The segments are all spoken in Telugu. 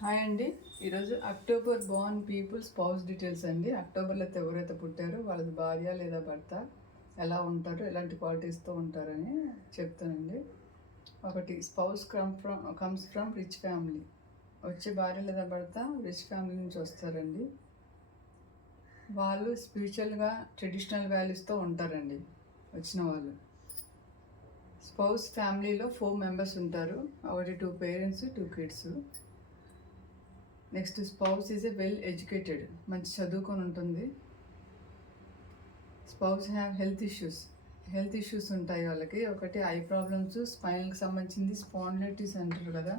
హాయ్ అండి. ఈరోజు October born people spouse details అండి. అక్టోబర్లో అయితే ఎవరైతే పుట్టారో వాళ్ళది భార్య లేదా భర్త ఎలా ఉంటారు ఎలాంటి క్వాలిటీస్తో ఉంటారని చెప్తానండి. ఒకటి spouse come from comes from rich family. వచ్చే భార్య లేదా భర్త రిచ్ ఫ్యామిలీ నుంచి వస్తారండి. వాళ్ళు స్పిరిచువల్గా ట్రెడిషనల్ వాల్యూస్తో ఉంటారండి. వచ్చిన వాళ్ళు. స్పౌస్ ఫ్యామిలీలో ఫోర్ మెంబర్స్ ఉంటారు. ఒకటి two parents two kids. Next spouse is a well educated మంచి చదువుకొని ఉంటుంది. Spouse have health issues health issues ఉంటాయి వాళ్ళకి. ఒకటి ఐ ప్రాబ్లమ్స్ స్పైన్కి సంబంధించింది స్పాండిలైటిస్ అంటారు కదా.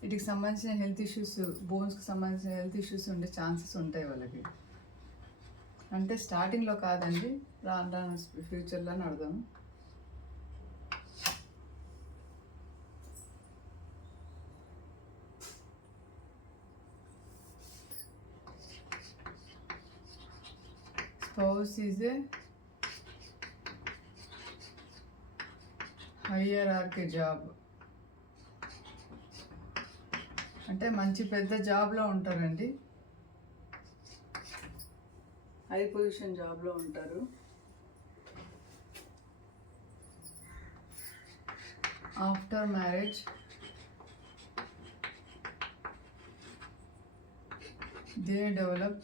వీటికి సంబంధించిన హెల్త్ ఇష్యూస్ బోన్స్కి సంబంధించిన హెల్త్ ఇష్యూస్ ఉండే ఛాన్సెస్ ఉంటాయి వాళ్ళకి. అంటే స్టార్టింగ్లో కాదండి. రాను రాను ఫ్యూచర్లో అని అర్థం. Spouse is a hierarchy job అంటే మంచి పెద్ద జాబ్లో ఉంటారండి. హై పొజిషన్ జాబ్లో ఉంటారు. After marriage they develop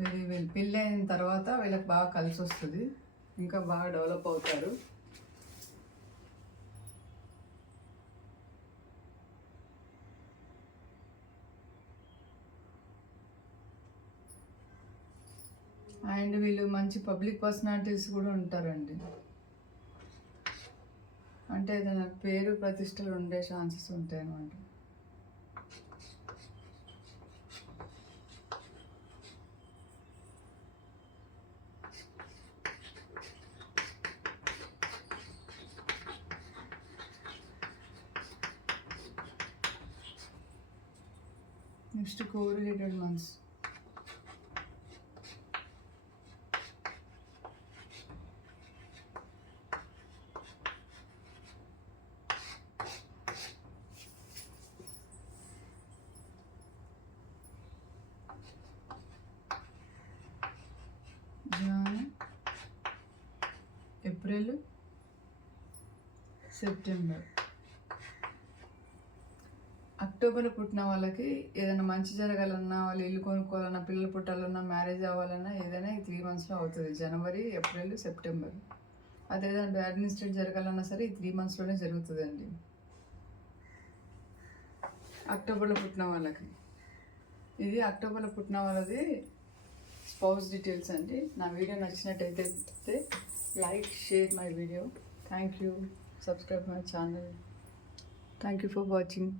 very well పెళ్ళి అయిన తర్వాత వీళ్ళకి బాగా కలిసి వస్తుంది. ఇంకా బాగా డెవలప్ అవుతారు. అండ్ వీళ్ళు మంచి పబ్లిక్ పర్సనాలిటీస్ కూడా ఉంటారండి. అంటే ఏదైనా పేరు ప్రతిష్టలు ఉండే ఛాన్సెస్ ఉంటాయి next correlated months Jan April September October పుట్టిన వాళ్ళకి ఏదైనా మంచి జరగాలన్నా వాళ్ళు ఇల్లు కొనుక్కోవాలన్నా పిల్లలు పుట్టాలన్నా మ్యారేజ్ అవ్వాలన్నా ఏదైనా ఈ త్రీ మంత్స్లో అవుతుంది. జనవరి ఏప్రిల్ సెప్టెంబర్ అది ఏదైనా బ్యాడ్ ఇన్సిడెంట్ జరగాలన్నా సరే ఈ త్రీ మంత్స్లోనే జరుగుతుందండి. అక్టోబర్లో పుట్టిన వాళ్ళకి. ఇది అక్టోబర్లో పుట్టిన వాళ్ళది స్పౌస్ డీటెయిల్స్ అండి. నా వీడియో నచ్చినట్టయితే like share my video thank you subscribe my channel thank you for watching